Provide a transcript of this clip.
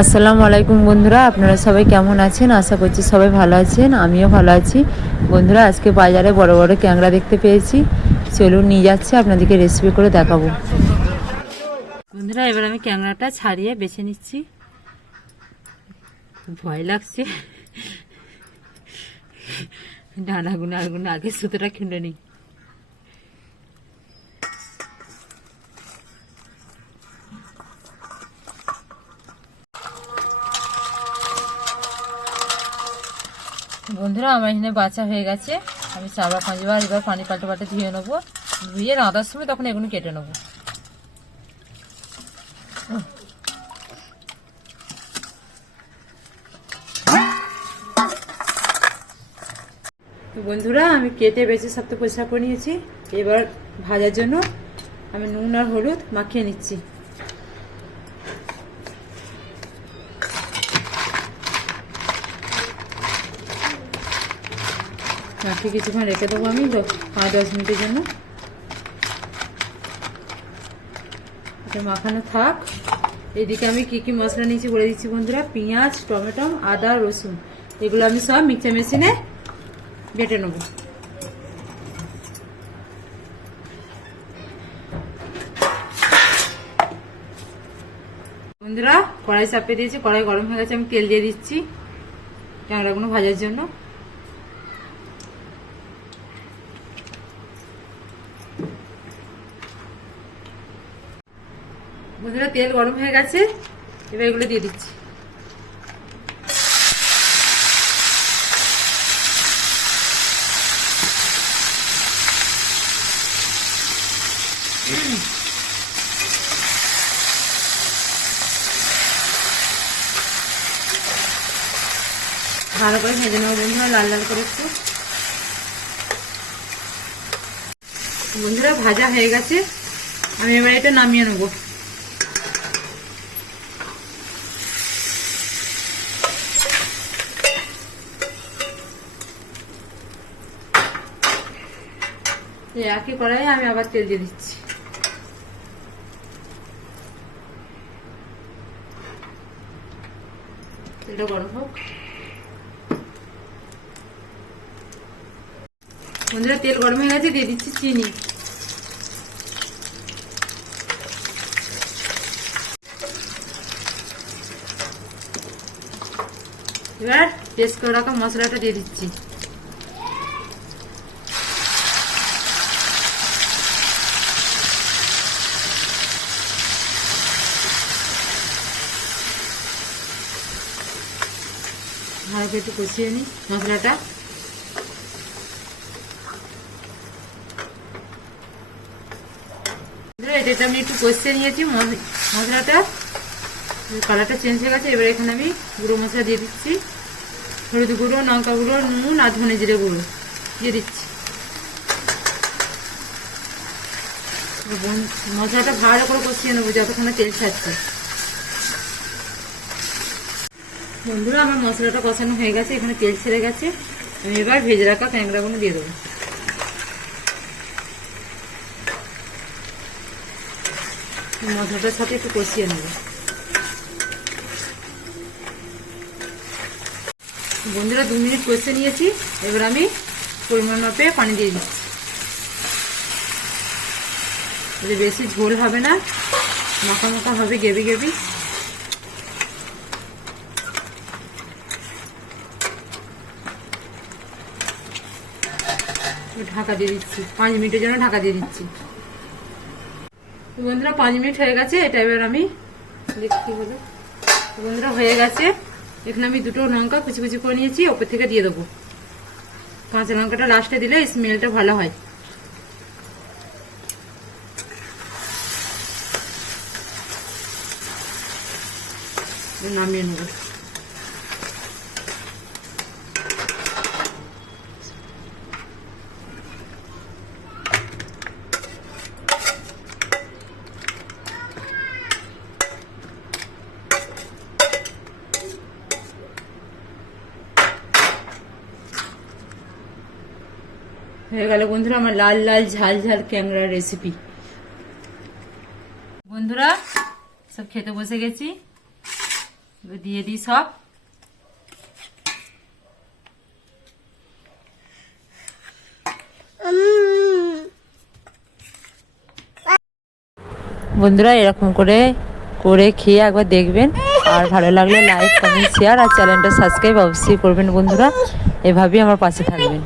আসসালামু আলাইকুম বন্ধুরা, আপনারা সবাই কেমন আছেন? আশা করছি সবাই ভালো আছেন, আমিও ভালো আছি। বন্ধুরা, আজকে বাজারে বড় বড় ক্যাংড়া দেখতে পেয়েছি, চলুন নিয়ে যাচ্ছি, আপনাদেরকে রেসিপি করে দেখাবো। বন্ধুরা, এবার আমি ক্যাংড়াটা ছাড়িয়ে বেছে নিচ্ছি। ভয় লাগছে, ডানাগুলো আগে সুতোটা খুলে নিই। বন্ধুরা, আমার এখানে বাচ্চা হয়ে গেছে। আমি 4-5 বার এবার পানি পাল্টে ধুয়ে নেবো। ধুয়ে রাঁধার সময় তখন এগুলো কেটে নেবো। তো বন্ধুরা, আমি কেটে বেছে সব তো পরিষ্কার করে নিয়েছি। এবার ভাজার জন্য আমি নুন আর হলুদ মাখিয়ে নিচ্ছি। মাখিয়ে কিছুক্ষণ রেখে দেবো আমি 5-10 মিনিটের জন্য। এটা মাখানো থাক। এদিকে আমি কি কি মশলা নিয়েছি বলে দিচ্ছি বন্ধুরা। পেঁয়াজ, টমেটো, আদা, রসুন, এগুলো আমি সব মিক্সার মেশিনে বেটে নেব। বন্ধুরা, কড়াই চাপিয়ে দিয়েছি, কড়াই গরম হয়ে গেছে। আমি তেল দিয়ে দিচ্ছি ট্যাংরাগুলো ভাজার জন্য। বন্ধুরা, তেল গরম হয়ে গেছে, এবার এগুলো দিয়ে দিচ্ছি। ভালো করে ভেজে নেবো বন্ধুরা, লাল লাল করে একটু। বন্ধুরা, ভাজা হয়ে গেছে, আমি এবার এটা নামিয়ে নেবো। একই কড়াইয়ে আমি আবার তেল দিয়ে দিচ্ছি। তেলটা গরম হোক। বন্ধুরা, তেল গরম হয়ে গেছে, দিয়ে দিচ্ছি চিনি। এবার পেস্ট করে রাখা মশলাটা দিয়ে দিচ্ছি। ভালো করে একটু কষিয়ে নিই মশলাটা। এটা আমি একটু কষিয়ে নিয়েছি মশলাটা, কালারটা চেঞ্জ হয়ে গেছে। এবার এখানে আমি গুঁড়ো মশলা দিয়ে দিচ্ছি। হলুদ গুঁড়ো, লঙ্কা গুঁড়ো, নুন আর ধনে জিরে গুঁড়ো দিয়ে দিচ্ছি। মশলাটা ভালো করে কষিয়ে নেবো যতক্ষণ তেল ছাড়ছে। বন্ধুরা, আমার মশলাটা কষানো হয়ে গেছে, এখানে তেল ছেড়ে গেছে। আমি এবার ভেজে রাখা ক্যাংড়াগুলো দিয়ে দেবো। মশলাটার সাথে একটু কষিয়ে নেব। বন্ধুরা, 2 মিনিট কষিয়ে নিয়েছি। এবার আমি পরিমাণ মাপে পানি দিয়ে দিচ্ছি। বেশি ঝোল হবে না, মাখা মাখা হবে, গ্রেভি গ্রেভি। ঢাকা দিয়ে দিচ্ছি, 5 মিনিটের জন্য ঢাকা দিয়ে দিচ্ছি। বন্ধুরা, 5 মিনিট হয়ে গেছে। এটা এবার আমি দেখতে হলো। বন্ধুরা, হয়ে গেছে। এখানে আমি 2টো লঙ্কা কুচি কুচি করে নিয়েছি, ওপর থেকে দিয়ে দেবো। কাঁচা লঙ্কাটা লাস্টে দিলে স্মেলটা ভালো হয়। নামিয়ে নেব। হয়ে গেল বন্ধুরা আমার লাল লাল ঝাল ঝাল ক্যাংড়ার রেসিপি। বন্ধুরা, সব খেতে বসে গেছি। দিয়ে দিই সব। বন্ধুরা এরকম করে করে খেয়ে একবার দেখবেন, আর ভালো লাগলে লাইক কমেন্ট শেয়ার আর চ্যানেলটা সাবস্ক্রাইব অবশ্যই করবেন বন্ধুরা। এভাবেই আমার পাশে থাকবেন।